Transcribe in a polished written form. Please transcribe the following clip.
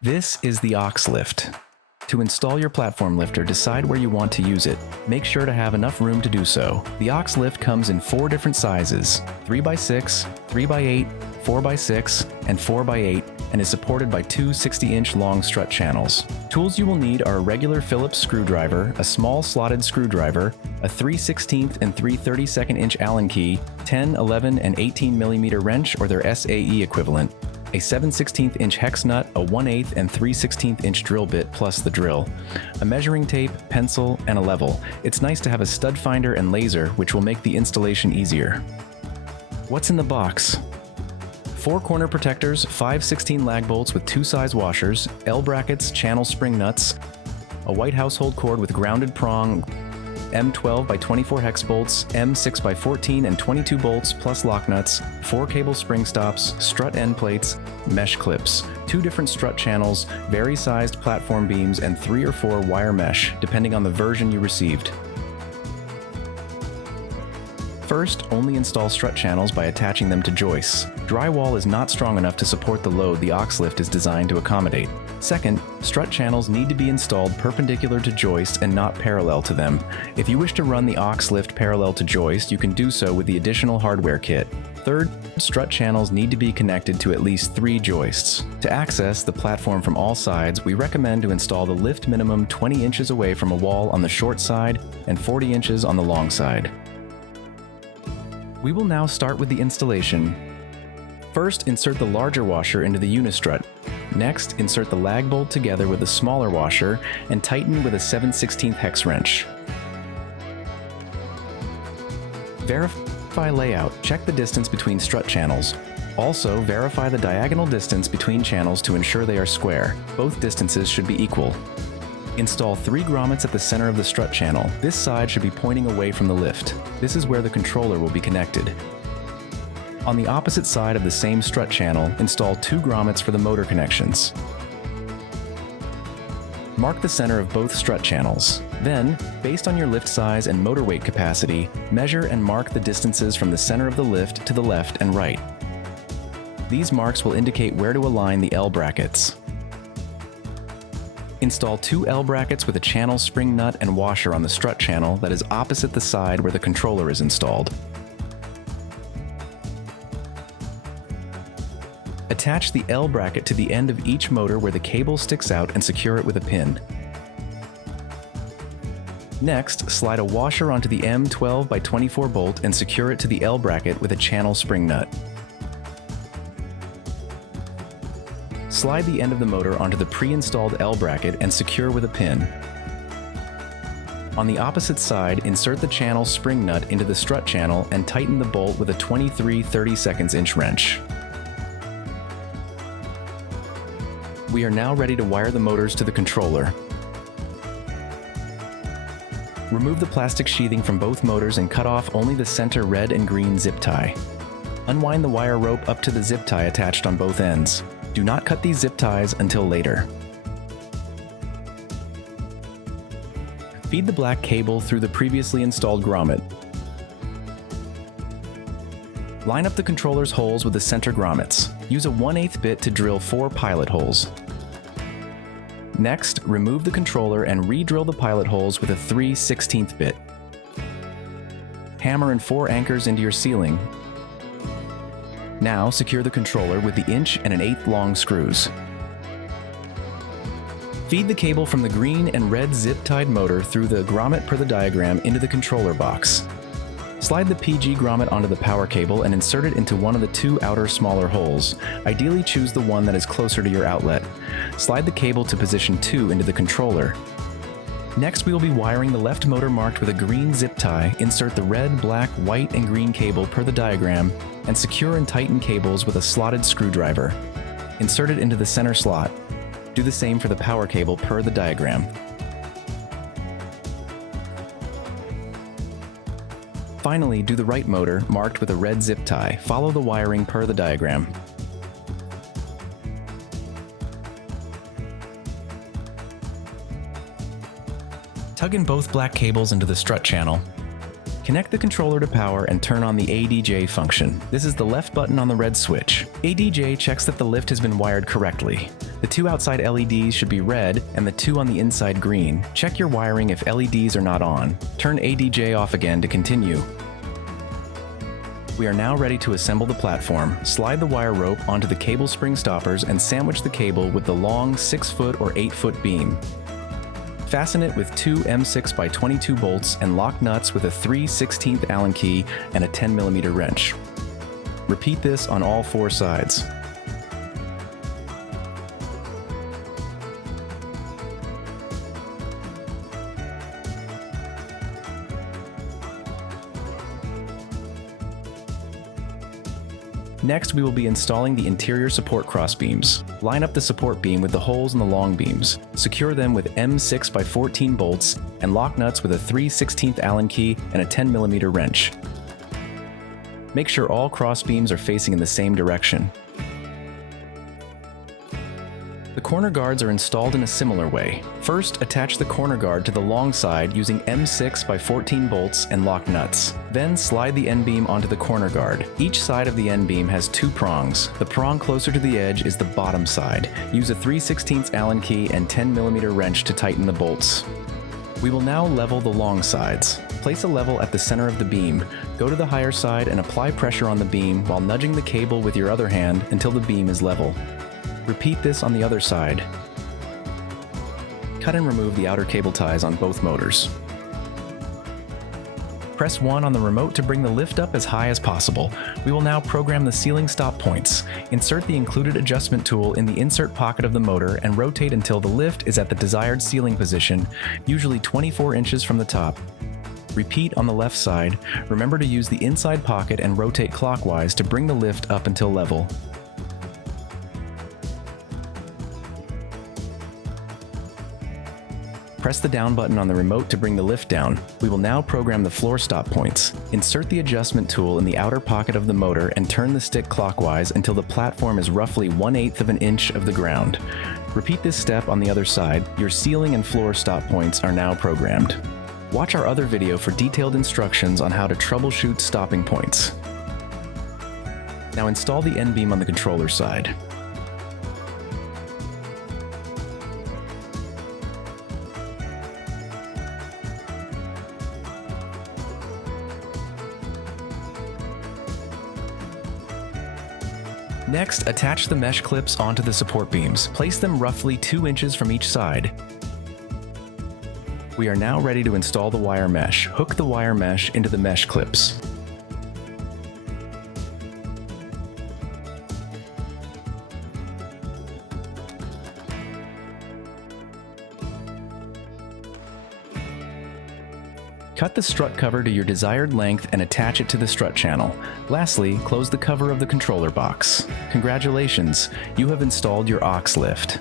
This is the Auxx Lift. To install your platform lifter, decide where you want to use it. Make sure to have enough room to do so. The Auxx Lift comes in 4 different sizes: 3x6, 3x8, 4x6, and 4x8, and is supported by 2 60-inch long strut channels. Tools you will need are a regular Phillips screwdriver, a small slotted screwdriver, a 3/16 and 3/32 inch Allen key, 10, 11, and 18 mm wrench or their SAE equivalent, a 7/16 inch hex nut, a 1/8 and 3/16 inch drill bit plus the drill, a measuring tape, pencil, and a level. It's nice to have a stud finder and laser, which will make the installation easier. What's in the box? 4 corner protectors, 5/16 lag bolts with 2 size washers, L brackets, channel spring nuts, a white household cord with grounded prong, M12x24 hex bolts, M6x14 and 22 bolts plus lock nuts, 4 cable spring stops, strut end plates, mesh clips, 2 different strut channels, vary-sized platform beams, and 3 or 4 wire mesh, depending on the version you received. First, only install strut channels by attaching them to joists. Drywall is not strong enough to support the load the Auxx Lift is designed to accommodate. Second, strut channels need to be installed perpendicular to joists and not parallel to them. If you wish to run the Auxx Lift parallel to joist, you can do so with the additional hardware kit. Third, strut channels need to be connected to at least 3 joists. To access the platform from all sides, we recommend to install the lift minimum 20 inches away from a wall on the short side and 40 inches on the long side. We will now start with the installation. First, insert the larger washer into the unistrut. Next, insert the lag bolt together with the smaller washer and tighten with a 7/16 hex wrench. Verify layout. Check the distance between strut channels. Also, verify the diagonal distance between channels to ensure they are square. Both distances should be equal. Install 3 grommets at the center of the strut channel. This side should be pointing away from the lift. This is where the controller will be connected. On the opposite side of the same strut channel, install 2 grommets for the motor connections. Mark the center of both strut channels. Then, based on your lift size and motor weight capacity, measure and mark the distances from the center of the lift to the left and right. These marks will indicate where to align the L brackets. Install 2 L brackets with a channel spring nut and washer on the strut channel that is opposite the side where the controller is installed. Attach the L bracket to the end of each motor where the cable sticks out and secure it with a pin. Next, slide a washer onto the M12x24 bolt and secure it to the L bracket with a channel spring nut. Slide the end of the motor onto the pre-installed L bracket and secure with a pin. On the opposite side, insert the channel spring nut into the strut channel and tighten the bolt with a 23/32 inch wrench. We are now ready to wire the motors to the controller. Remove the plastic sheathing from both motors and cut off only the center red and green zip tie. Unwind the wire rope up to the zip tie attached on both ends. Do not cut these zip ties until later. Feed the black cable through the previously installed grommet. Line up the controller's holes with the center grommets. Use a 1/8 bit to drill 4 pilot holes. Next, remove the controller and re-drill the pilot holes with a 3/16 bit. Hammer in 4 anchors into your ceiling. Now secure the controller with the 1 and 1/8 long screws. Feed the cable from the green and red zip-tied motor through the grommet per the diagram into the controller box. Slide the PG grommet onto the power cable and insert it into one of the 2 outer smaller holes. Ideally, choose the one that is closer to your outlet. Slide the cable to position 2 into the controller. Next, we will be wiring the left motor marked with a green zip tie. Insert the red, black, white, and green cable per the diagram, and secure and tighten cables with a slotted screwdriver. Insert it into the center slot. Do the same for the power cable per the diagram. Finally, do the right motor, marked with a red zip tie. Follow the wiring per the diagram. Tug in both black cables into the strut channel. Connect the controller to power and turn on the ADJ function. This is the left button on the red switch. ADJ checks that the lift has been wired correctly. The two outside LEDs should be red and the two on the inside green. Check your wiring if LEDs are not on. Turn ADJ off again to continue. We are now ready to assemble the platform. Slide the wire rope onto the cable spring stoppers and sandwich the cable with the long 6-foot or 8-foot beam. Fasten it with two M6x22 bolts and lock nuts with a 3/16 Allen key and a 10mm wrench. Repeat this on all 4 sides. Next, we will be installing the interior support crossbeams. Line up the support beam with the holes in the long beams. Secure them with M6x14 bolts and lock nuts with a 3/16 Allen key and a 10mm wrench. Make sure all crossbeams are facing in the same direction. The corner guards are installed in a similar way. First, attach the corner guard to the long side using M6x14 bolts and lock nuts. Then slide the end beam onto the corner guard. Each side of the end beam has 2 prongs. The prong closer to the edge is the bottom side. Use a 3/16 Allen key and 10mm wrench to tighten the bolts. We will now level the long sides. Place a level at the center of the beam. Go to the higher side and apply pressure on the beam while nudging the cable with your other hand until the beam is level. Repeat this on the other side. Cut and remove the outer cable ties on both motors. Press 1 on the remote to bring the lift up as high as possible. We will now program the ceiling stop points. Insert the included adjustment tool in the insert pocket of the motor and rotate until the lift is at the desired ceiling position, usually 24 inches from the top. Repeat on the left side. Remember to use the inside pocket and rotate clockwise to bring the lift up until level. Press the down button on the remote to bring the lift down. We will now program the floor stop points. Insert the adjustment tool in the outer pocket of the motor and turn the stick clockwise until the platform is roughly 1/8 of an inch of the ground. Repeat this step on the other side. Your ceiling and floor stop points are now programmed. Watch our other video for detailed instructions on how to troubleshoot stopping points. Now install the end beam on the controller side. Next, attach the mesh clips onto the support beams. Place them roughly 2 inches from each side. We are now ready to install the wire mesh. Hook the wire mesh into the mesh clips. Cut the strut cover to your desired length and attach it to the strut channel. Lastly, close the cover of the controller box. Congratulations, you have installed your Auxx Lift.